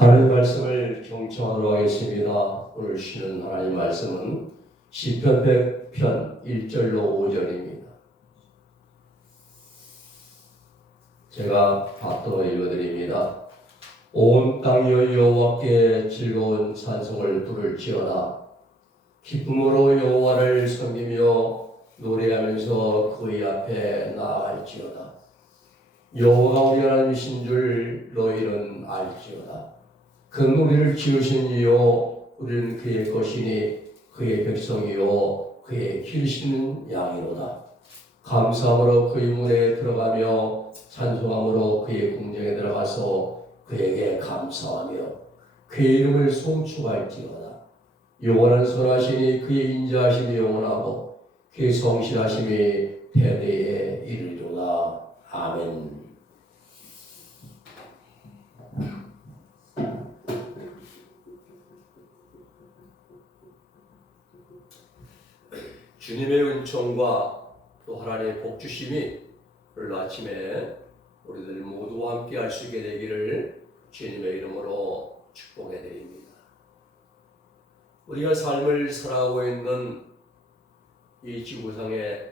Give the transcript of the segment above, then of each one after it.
하나님 말씀을 경청하도록 하겠습니다. 오늘 주시는 하나님 말씀은 시편 100편 1절로 5절입니다. 제가 답도 읽어드립니다. 온 땅이여 여호와께 즐거운 찬송을 부를지어다. 기쁨으로 여호와를 섬기며 노래하면서 그의 앞에 나아갈지어다. 여호와가 우리 하나님이신 줄 너희는 알지어다. 그는 우리를 지으신 이요 우리는 그의 것이니 그의 백성이요 그의 기르시는 양이로다. 감사함으로 그의 문에 들어가며 찬송함으로 그의 궁정에 들어가서 그에게 감사하며 그의 이름을 송축할지어다. 영원한 선하시니 그의 인자하심이 영원하고 그의 성실하심이 대대에 이르리로다. 아멘. 주님의 은총과 또 하나님의 복주심이 오늘 아침에 우리들 모두와 함께 할 수 있게 되기를 주님의 이름으로 축복해 드립니다. 우리가 삶을 살아가고 있는 이 지구상에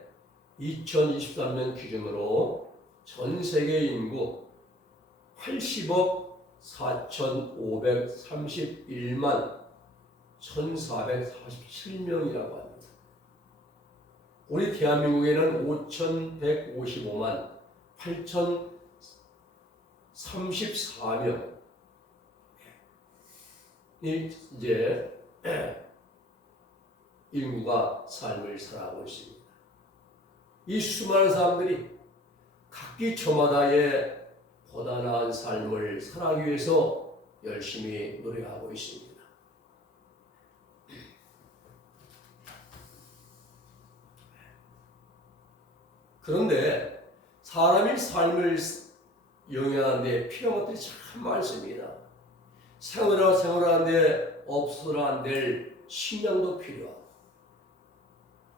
2023년 기준으로 전 세계 인구 80억 4,531만 1,447명이라고 합니다. 우리 대한민국에는 5,155만 8,034명이 이제 인구가 삶을 살아가고 있습니다. 이 수많은 사람들이 각기 저마다의 보다 나은 삶을 살아가기 위해서 열심히 노력하고 있습니다. 그런데 사람이 삶을 영위하는 데 필요한 것들이 참 많습니다. 생활하는 데 없어서는 안 될 식량도 필요하고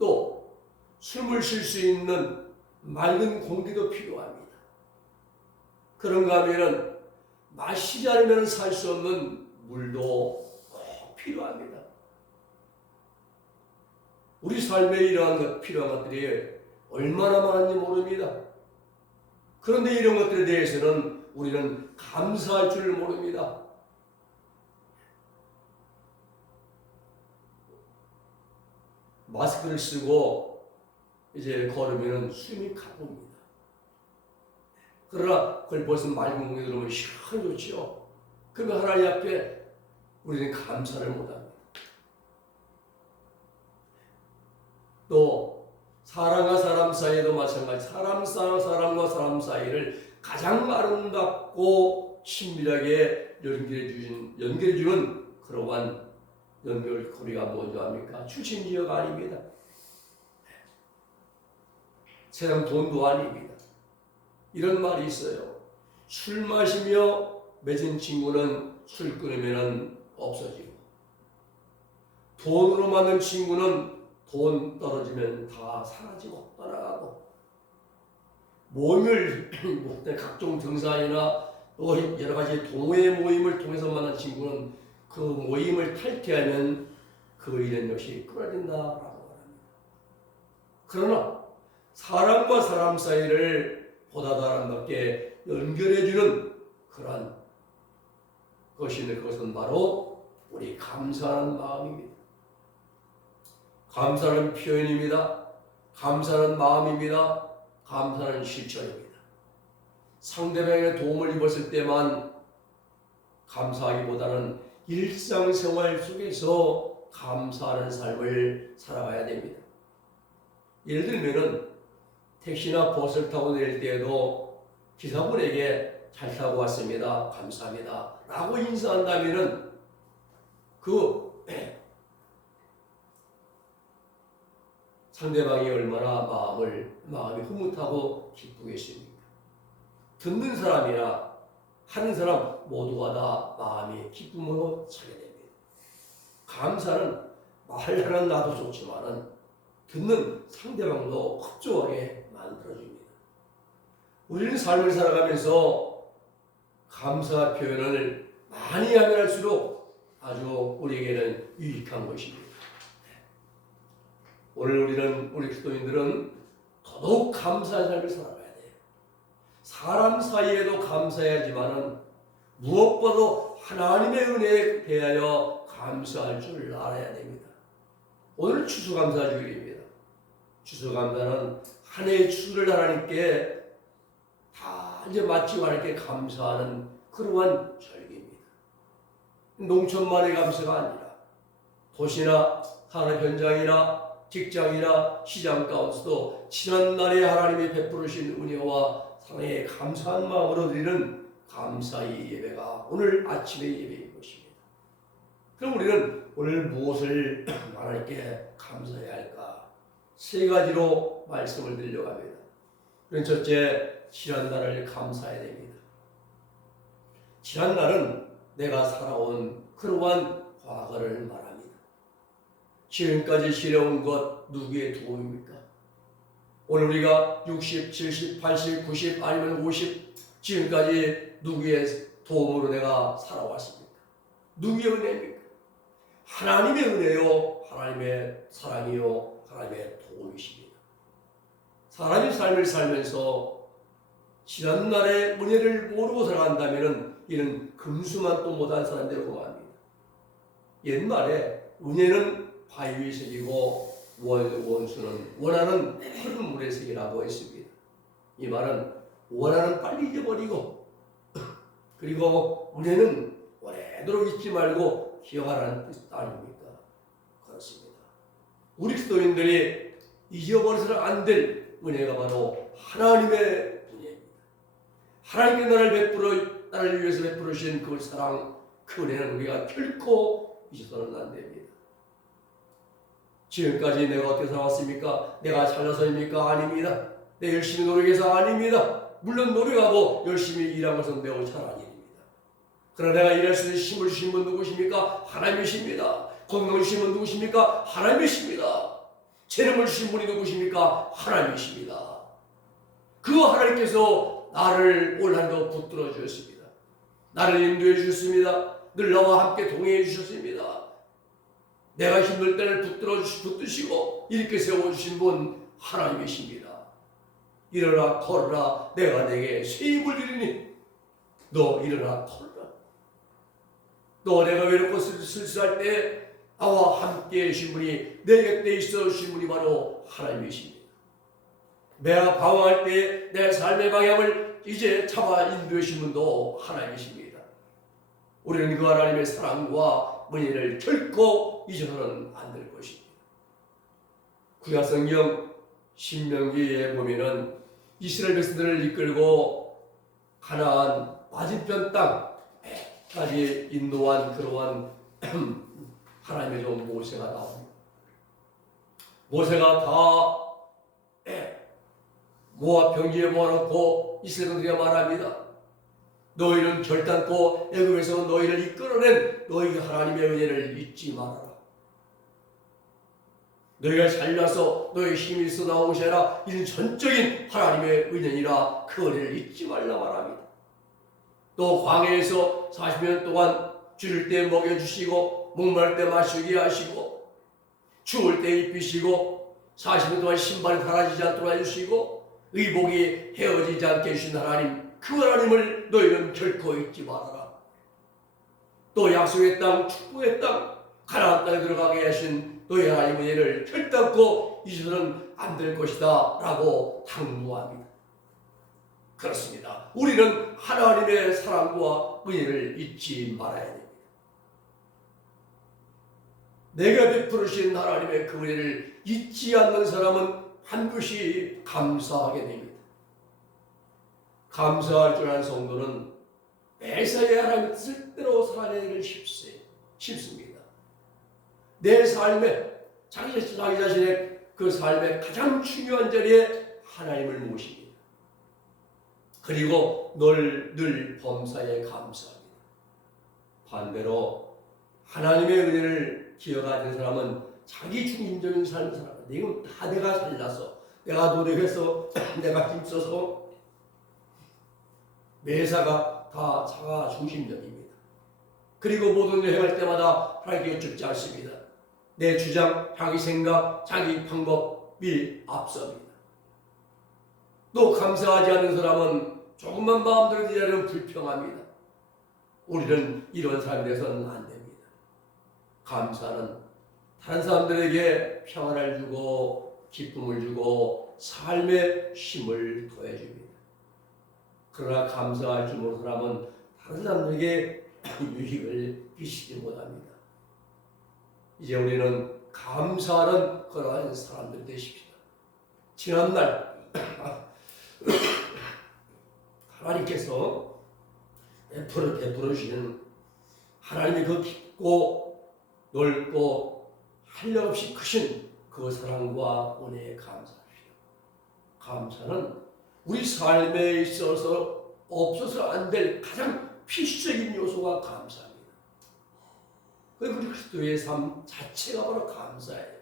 또 숨을 쉴 수 있는 맑은 공기도 필요합니다. 그런가 하면 마시지 않으면 살 수 없는 물도 꼭 필요합니다. 우리 삶에 이러한 필요한 것들이 얼마나 많은지 모릅니다. 그런데 이런 것들에 대해서는 우리는 감사할 줄 모릅니다. 마스크를 쓰고 이제 걸으면 숨이 가쁩니다. 그러나 그걸 벗은 맑은 공기 들으면 시원히 좋죠. 그러면 하나님 앞에 우리는 감사를 못합니다. 또 사람과 사람 사이에도 마찬가지. 사람과 사람 사이를 가장 아름답고 친밀하게 연결해주는 그러한 연결고리가 뭔지 압니까? 추신지어가 아닙니다. 세상 돈도 아닙니다. 이런 말이 있어요. 술 마시며 맺은 친구는 술 끊으면 없어지고 돈으로 만든 친구는 돈 떨어지면 다 사라지고 떠나가고 모임을 각종 등산이나 또 여러 가지 동호회 모임을 통해서 만난 친구는 그 모임을 탈퇴하면 그 일은 역시 끊어진다라고 말합니다. 그러나 사람과 사람 사이를 보다 더 아름답게 연결해주는 그러한 것이 있는 그것은 바로 우리 감사하는 마음입니다. 감사는 표현입니다. 감사는 마음입니다. 감사는 실천입니다. 상대방의 도움을 입었을 때만 감사하기보다는 일상생활 속에서 감사하는 삶을 살아가야 됩니다. 예를 들면 택시나 버스를 타고 내릴 때에도 기사분에게 잘 타고 왔습니다. 감사합니다. 라고 인사한다면 상대방이 얼마나 마음이 흐뭇하고 기쁘겠습니까? 듣는 사람이나 하는 사람 모두가 다 마음이 기쁨으로 차게 됩니다. 감사는 말하는 나도 좋지만은 듣는 상대방도 흡족하게 만들어줍니다. 우리는 삶을 살아가면서 감사 표현을 많이 하면 할수록 아주 우리에게는 유익한 것입니다. 오늘 우리 그리스도인들은 더더욱 감사의 삶을 살아가야 돼요. 사람 사이에도 감사해야지만은 무엇보다도 하나님의 은혜에 대하여 감사할 줄 알아야 됩니다. 오늘 추수감사주일입니다. 추수감사는 한 해의 추수를 하나님께 다 이제 마치고 하나님께 감사하는 그러한 절기입니다. 농촌만의 감사가 아니라 도시나 산업 현장이나 직장이나 시장 가운데서도 지난날에 하나님이 베풀으신 은혜와 사랑에 감사한 마음으로 드리는 감사의 예배가 오늘 아침의 예배인 것입니다. 그럼 우리는 오늘 무엇을 하나님께 감사해야 할까? 세 가지로 말씀을 드리려고 합니다. 첫째, 지난날을 감사해야 됩니다. 지난날은 내가 살아온 그러한 과거를 말합니다. 지금까지 지내온 것 누구의 도움입니까? 오늘 우리가 60, 70, 80, 90 아니면 50 지금까지 누구의 도움으로 내가 살아왔습니까? 누구의 은혜입니까? 하나님의 은혜요, 하나님의 사랑이요, 하나님의 도움이십니다. 사람이 삶을 살면서 지난날의 은혜를 모르고 살아간다면 이는 금수만 또 못한 사람들이라고 합니다. 옛말에 은혜는 바위 위의 색이고 원수는 원하는 푸른 물의 색이라고 했습니다. 이 말은 원하는 빨리 잊어버리고 그리고 은혜는 오래도록 잊지 말고 기억하라는 뜻 아닙니까? 그렇습니다. 우리 그리스도인들이 잊어버려서는 안 될 은혜가 바로 하나님의 은혜입니다. 하나님께 나를 위해서 베풀으신 그 사랑, 그 은혜는 우리가 결코 잊어서는 안 됩니다. 지금까지 내가 어떻게 살아왔습니까? 내가 잘나서입니까? 아닙니다. 내 열심히 노력해서 아닙니다. 물론 노력하고 열심히 일한 것은 매우 잘한 일입니다. 그러나 내가 일할 수 있는 힘을 주신 분 누구십니까? 하나님이십니다. 건강을 주신 분 누구십니까? 하나님이십니다. 재능을 주신 분이 누구십니까? 하나님이십니다. 그 하나님께서 나를 올 한도 붙들어 주셨습니다. 나를 인도해 주셨습니다. 늘 나와 함께 동행해 주셨습니다. 내가 힘들 때를 붙드시고 이렇게 세워주신 분 하나님이십니다. 일어나 걸어라, 내가 내게 새 힘을 드리니 너 일어나 걸어라. 너 내가 외롭고 쓸쓸할 때 나와 함께 계신 분이 내 곁에 있어 주신 분이 바로 하나님이십니다. 내가 방황할 때 내 삶의 방향을 이제 잡아 인도해 주신 분도 하나님이십니다. 우리는 그 하나님의 사랑과 은혜를 결코 잊어서는 안 될 것입니다. 구약성경 신명기에 보면은 이스라엘 백성들을 이끌고 가나안 맞은편 땅까지 인도한 그러한 하나님의 종 모세가 나옵니다. 모세가 다 모압 평지에 모아놓고 이스라엘 백성들이 말합니다. 너희는 결단코 애굽에서 너희를 이끌어낸 너희 하나님의 은혜를 잊지 말아라. 너희가 잘나서 너희 힘이 있어 나오셔라. 이는 전적인 하나님의 은혜니라. 그 은혜를 잊지 말라 말합니다. 또 광야에서 40년 동안 줄일 때 먹여주시고 목마를 때 마시게 하시고 추울 때 입히시고 40년 동안 신발이 사라지지 않도록 해주시고 의복이 헤어지지 않게 해주신 하나님, 그 하나님을 너희는 결코 잊지 말아라. 또 약속의 땅, 축복의 땅, 가나안 땅에 들어가게 하신 너희 하나님의 은혜를 결단코 잊어서는 안 될 것이다 라고 당부합니다. 그렇습니다. 우리는 하나님의 사랑과 은혜를 잊지 말아야 됩니다. 내가 베풀으신 하나님의 그 은혜를 잊지 않는 사람은 반드시 감사하게 됩니다. 감사할 줄 아는 성도는 매사에 하나님의 뜻대로 살아내기를 쉽습니다. 내 삶에 자기 자신의 그 삶의 가장 중요한 자리에 하나님을 모십니다. 그리고 늘 범사에 감사합니다. 반대로 하나님의 은혜를 기억하는 사람은 자기 중심적인 삶을 살아갑니다. 이건 다 내가 잘나서, 내가 노력해서, 내가 힘써서 매사가 다 자가 중심적입니다. 그리고 모든 일 행할 때마다 하나님께 죽지 않습니다. 내 주장, 자기 생각, 자기 방법이 앞섭니다. 또 감사하지 않는 사람은 조금만 마음대로 되려면 불평합니다. 우리는 이런 삶이 되서는 안 됩니다. 감사는 다른 사람들에게 평안을 주고 기쁨을 주고 삶의 힘을 더해줍니다. 그러나 감사할 줄 모르는 사람은 다른 사람들에게 유익을 끼치지 못합니다. 이제 우리는 감사하는 그러한 사람들 되십시다. 지난날 하나님께서 베풀어 주시는 하나님의 그 깊고 넓고 한량없이 크신 그 사랑과 은혜에 감사합시다. 감사는 우리 삶에 있어서 없어서 안 될 가장 필수적인 요소가 감사합니다. 우리 그리스도의 삶 자체가 바로 감사예요.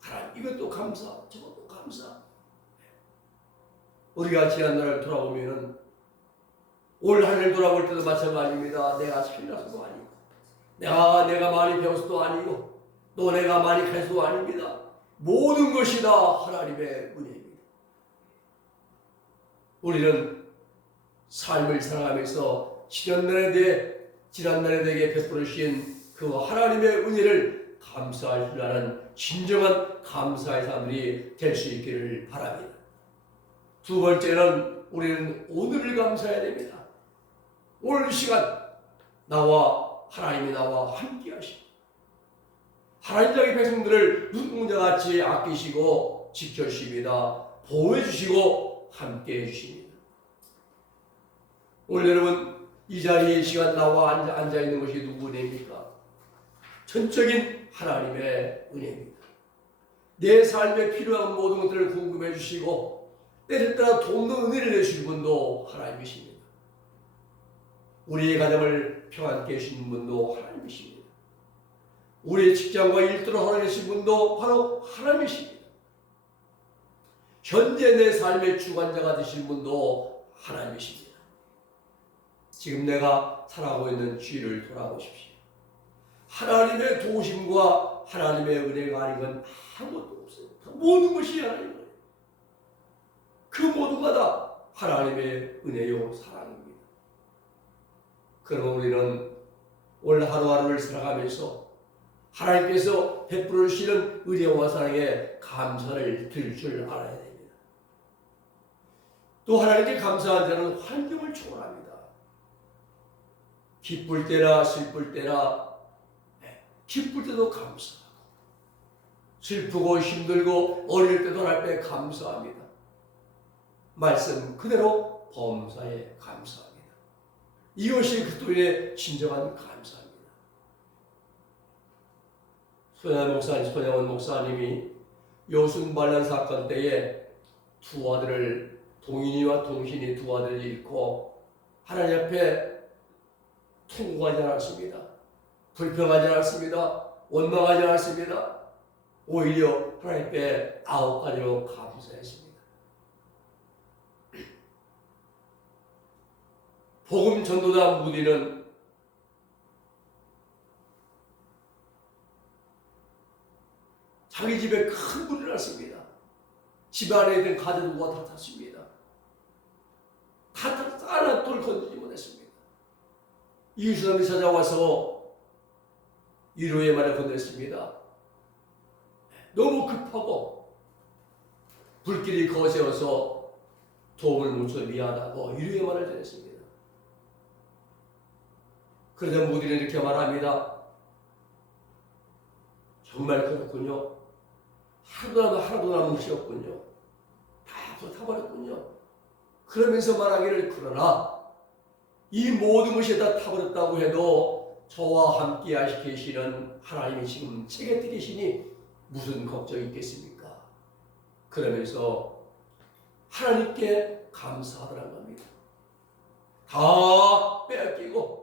하나님 이것도 감사, 저것도 감사. 우리가 지난날을 돌아보면은 올 한 해 돌아볼 때도 마찬가지입니다. 내가 살려서도 아니고, 내가 많이 배워서도 아니고, 또 내가 많이 가서도 아닙니다. 모든 것이 다 하나님의 은혜입니다. 우리는 삶을 살아가면서 지난날에 대해 베풀어 주신 그 하나님의 은혜를 감사할 줄 아는 진정한 감사의 사람들이 될 수 있기를 바랍니다. 두 번째는 우리는 오늘을 감사해야 됩니다. 오늘 시간 하나님이 나와 함께 하시고 하나님 자기 백성들을 눈동자같이 아끼시고 지켜주십니다. 보호해 주시고 함께 해주십니다. 오늘 여러분 이 자리에 이 시간 나와 앉아있는 것이 누구 은혜입니까? 전적인 하나님의 은혜입니다. 내 삶에 필요한 모든 것들을 궁금해 주시고 때를 따라 돕는 은혜를 내주신 분도 하나님이십니다. 우리의 가정을 평안케 해주신 분도 하나님이십니다. 우리의 직장과 일터를 허락하신 분도 바로 하나님이십니다. 현재 내 삶의 주관자가 되신 분도 하나님이십니다. 지금 내가 살아가고 있는 주의를 돌아보십시오. 하나님의 도우심과 하나님의 은혜가 아닌 건 아무것도 없어요. 모든 것이 하나님의 은혜. 그 모두가 다 하나님의 은혜요 사랑입니다. 그러나 우리는 올 하루하루를 살아가면서 하나님께서 베풀어 주시는 은혜와 사랑에 감사를 드릴 줄 알아야 됩니다. 또 하나님께 감사한 자는 환경을 초월합니다. 기쁠 때나 슬플 때나 기쁠 때도 감사하고 슬프고 힘들고 어릴 때도 하나님께 감사합니다. 말씀 그대로 범사에 감사합니다. 이것이 그리스도인의 진정한 감사입니다. 손양원 목사님이 여순 반란 사건 때에 두 아들을 동인이와 동신이 두 아들을 잃고 하나님 앞에 통곡하지 않았습니다. 불평하지 않았습니다. 원망하지 않았습니다. 오히려 하나님 앞에 9가지로 감사했습니다. 복음 전도자 무디는 자기 집에 큰 불이 났습니다. 집안에 있던 가전부가 다 탔습니다. 다 하나 돌 건지지 못했습니다. 이웃사람이 찾아와서 위로의 말을 건넸습니다. 너무 급하고 불길이 거세어서 도움을 못 줘 미안하고 위로의 말을 전했습니다. 그러자 무디는 이렇게 말합니다. 정말 그렇군요. 하나도 남은 것이 없군요. 다 타버렸군요. 그러면서 말하기를 그러나 이 모든 것이 다 타버렸다고 해도 저와 함께 계시는 하나님이 지금 제 곁에 계시니 무슨 걱정이 있겠습니까? 그러면서 하나님께 감사하더란 겁니다. 다 빼앗기고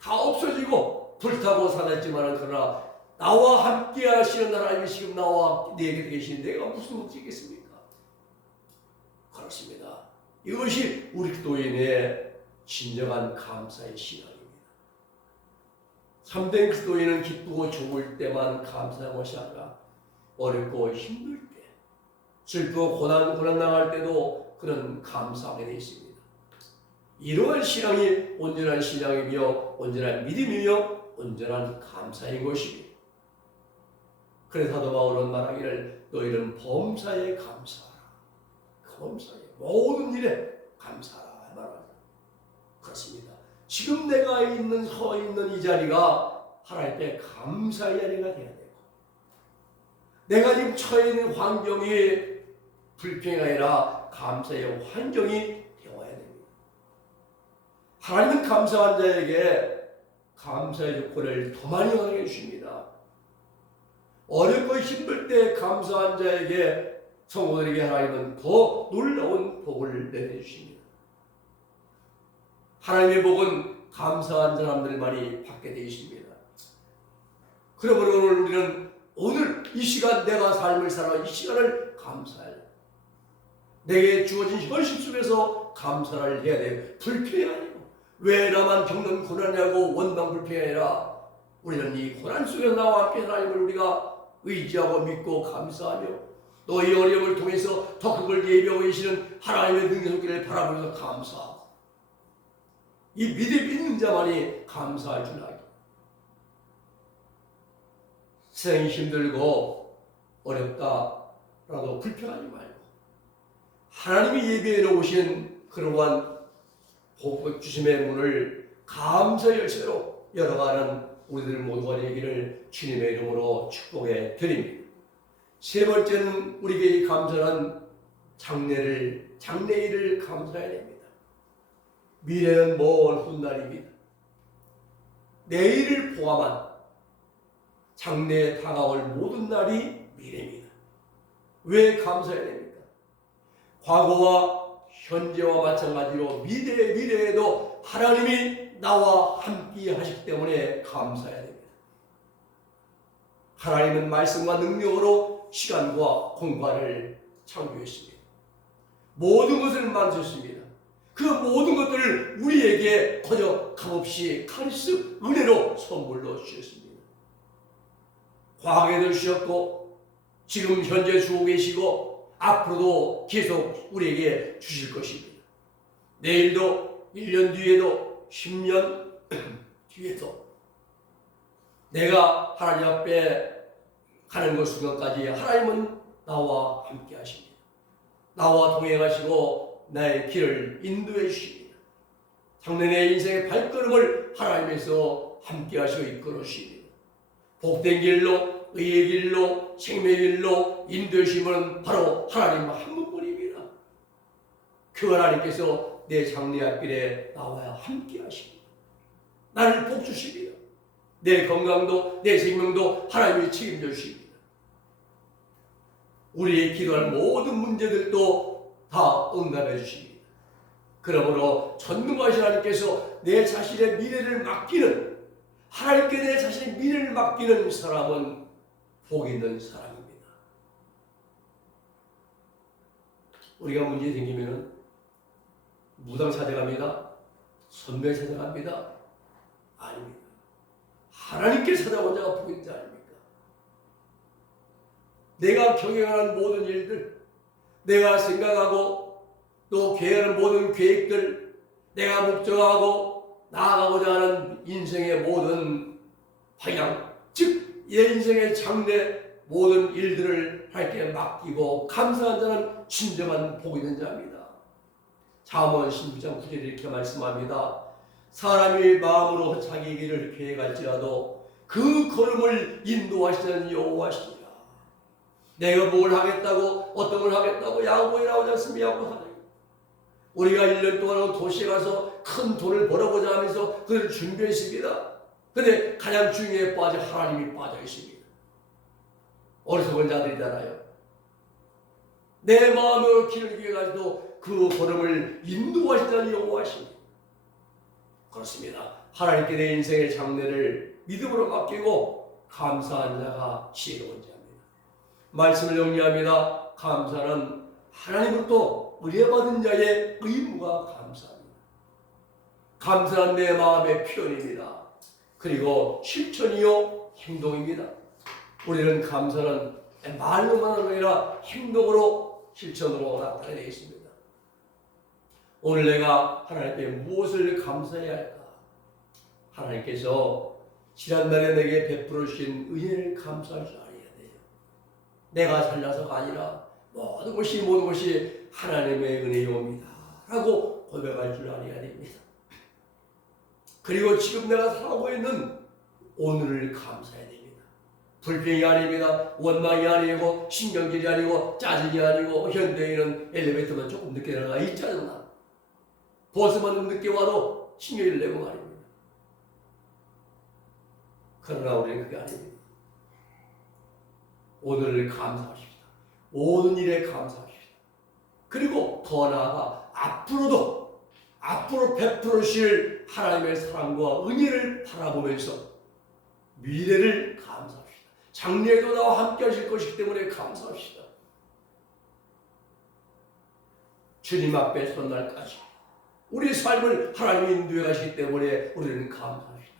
다 없어지고 불타고 사놨지만 그러나 나와 함께 하시는 하나님이 지금 나와 내 곁에 계시는데 내가 무슨 문제겠습니까? 그렇습니다. 이것이 우리 기도인의 진정한 감사의 시간입니다. 참된 그리스도인은 기쁘고 좋을 때만 감사한 것이 아니라 어렵고 힘들 때, 슬프고 고난 당할 때도 그는 감사하게 되어 있습니다. 이러한 신앙이 온전한 신앙이며 온전한 믿음이며 온전한 감사인 것입니다. 그래서 사도 바울은 말하기를 너희는 범사에 감사하라. 범사에 모든 일에 감사하라 말합니다. 그렇습니다. 지금 내가 서 있는 이 자리가 하나님께 감사의 자리가 되어야 되고, 내가 지금 처해 있는 환경이 불평이 아니라 감사의 환경이 되어야 됩니다. 하나님은 감사한 자에게 감사의 조건을 더 많이 허락해 주십니다. 어렵고 힘들 때 감사한 자에게, 성도들에게 하나님은 더 놀라운 복을 내려주십니다. 하나님의 복은 감사한 사람들만이 받게 되어 있습니다. 그러므로 우리는 오늘 이 시간, 내가 삶을 살아 이 시간을 감사해요. 내게 주어진 현실 속에서 감사를 해야 돼요. 불평이 아니고, 왜 나만 겪는 고난이라고 원망 불평이 아니라 우리는 이 고난 속에서 나와 함께 하나님을 우리가 의지하고 믿고 감사하며, 너희 어려움을 통해서 더 그걸 예비하고 계시는 하나님의 능력을 바라보면서 감사하고, 이 믿음 있는 자만이 감사할 줄 알고, 세상이 힘들고 어렵다라도 불평하지 말고 하나님이 예비해 놓으신 그러한 복 주심의 문을 감사의 열쇠로 열어가는 우리들 모두가 되기를 주님의 이름으로 축복해 드립니다. 세 번째는 우리에게 감사한 장래일을 감사해야 됩니다. 미래는 먼 훗날입니다. 내일을 포함한 장래에 다가올 모든 날이 미래입니다. 왜 감사해야 됩니까? 과거와 현재와 마찬가지로 미래에도 하나님이 나와 함께 하시기 때문에 감사해야 됩니다. 하나님은 말씀과 능력으로 시간과 공간을 창조했습니다. 모든 것을 만드셨습니다. 그 모든 것들을 우리에게 거저 값없이 카리스 은혜로 선물로 주셨습니다. 과거에도 주셨고, 지금 현재 주고 계시고, 앞으로도 계속 우리에게 주실 것입니다. 내일도, 1년 뒤에도, 10년 뒤에도 내가 하나님 앞에 가는 것 순간까지 하나님은 나와 함께 하십니다. 나와 동행하시고 나의 길을 인도해 주십니다. 장래의 인생의 발걸음을 하나님께서 함께 하시고 이끌어 주십니다. 복된 길로, 의의 길로, 생명의 길로 인도해 주심은 바로 하나님 한 분뿐입니다. 그 하나님께서 내 장래 앞길에 나와 함께 하십니다. 나를 복 주십니다. 내 건강도, 내 생명도 하나님이 책임져 주십니다. 우리의 기도할 모든 문제들도 다 응답해 주십니다. 그러므로 전능하신 하나님께서 내 자신의 미래를 맡기는, 하나님께 내 자신의 미래를 맡기는 사람은 복 있는 사람입니다. 우리가 문제 생기면 무당 찾아갑니다. 선배 찾아갑니다. 아닙니다. 하나님께 찾아온 자가 복 있는 자 아닙니까? 내가 경영하는 모든 일들, 내가 생각하고 또 계획하는 모든 계획들, 내가 목적하고 나아가고자 하는 인생의 모든 방향, 즉 내 인생의 장래 모든 일들을 하나님께 맡기고 감사한 자는 진정한 복 있는 자입니다. 잠언 16장 9절에 이렇게 말씀합니다. 사람이 마음으로 자기 길을 계획할지라도 그 걸음을 인도하시는 여호와시니라. 내가 뭘 하겠다고, 어떤 걸 하겠다고 야고보에 나오지 않습니까? 하나님, 우리가 1년 동안 도시에 가서 큰 돈을 벌어보자 하면서 그걸 준비했습니다. 그런데 가장 중요해 빠져 하나님이 빠져 있습니다. 어리석은 자들이잖아요. 내 마음으로 길을 기억하시도 그 걸음을 인도하시는 여호와시니, 그렇습니다. 하나님께 내 인생의 장래를 믿음으로 맡기고 감사한 자가 지혜로운 자입니다. 말씀을 정리합니다. 감사는 하나님으로부터 의뢰받은 자의 의무가 감사합니다. 감사는 내 마음의 표현입니다. 그리고 실천이요 행동입니다. 우리는 감사는 말로만 하는 게 아니라 행동으로 실천으로 나타내야 되겠습니다. 오늘 내가 하나님께 무엇을 감사해야 할까? 하나님께서 지난날에 내게 베풀어 주신 은혜를 감사할 줄 알아야 돼요. 내가 잘나서가 아니라 모든 것이 하나님의 은혜입니다 라고 고백할 줄 알아야 됩니다. 그리고 지금 내가 살아가고 있는 오늘을 감사해야 됩니다. 불평이 아닙니다. 원망이 아니고 신경질이 아니고 짜증이 아니고 현대인은 엘리베이터만 조금 늦게 나가 있잖아. 버스만 늦게 와도 신경을 내고 말입니다. 그러나 우리는 그게 아닙니다. 오늘을 감사하십시다. 모든 일에 감사하십시다. 그리고 더 나아가 앞으로 베풀어 주실 하나님의 사랑과 은혜를 바라보면서 미래를 감사합시다. 장래에도 나와 함께 하실 것이기 때문에 감사합시다. 주님 앞에 선 날까지 우리 삶을 하나님이 인도해 가시기 때문에 우리는 감사합시다.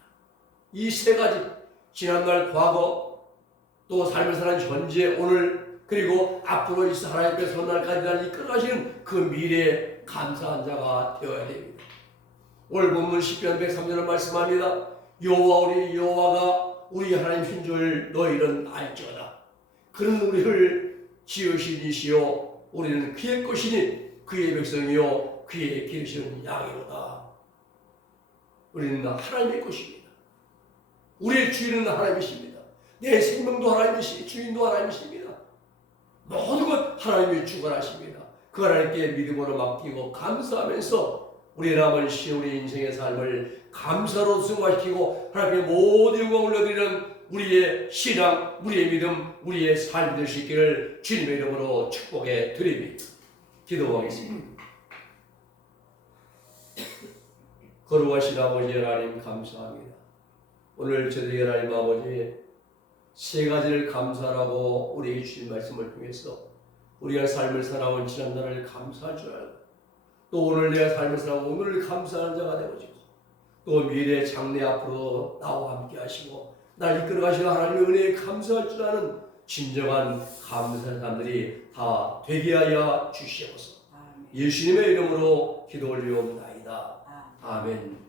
이 세 가지, 지난날 과거, 또 삶을 사는 현재, 오늘, 그리고 앞으로 있을 하나님께 선 날까지 날 이끌어 가시는 그 미래에 감사한 자가 되어야 됩니다. 오늘 본문 시편 103절은 말씀합니다. 여호와가 우리 하나님이신 줄 너희는 알지어다. 그는 우리를 지으신 이시요 우리는 그의 것이니 그의 백성이요 그의 기르시는 양이로다. 우리는 하나님의 것입니다. 우리의 주인은 하나님이십니다. 내 생명도 하나님이시고 주인도 하나님이십니다. 모든 것 하나님이 주관하십니다. 그 하나님께 믿음으로 맡기고 감사하면서 우리 남은 우리 인생의 삶을 감사로 승화시키고 하나님의 모든 영광을 올려드리는 우리의 신앙, 우리의 믿음, 우리의 삶이 될 수 있기를 주님의 이름으로 축복해 드립니다. 기도하겠습니다. 거룩하신 아버지 하나님 감사합니다. 오늘 저희 하나님 아버지 세 가지를 감사하라고 우리에게 주신 말씀을 통해서 우리가 삶을 살아온 지난날을 감사할 줄 알고 또 오늘 내가 삶을 살아온 오늘을 감사하는 자가 되어지고 또 미래 장래 앞으로 나와 함께 하시고 날 이끌어 가시는 하나님의 은혜에 감사할 줄 아는 진정한 감사의 사람들이 다 되게 하여 주시옵소서. 예수님의 이름으로 기도 올리옵나이다. 아멘.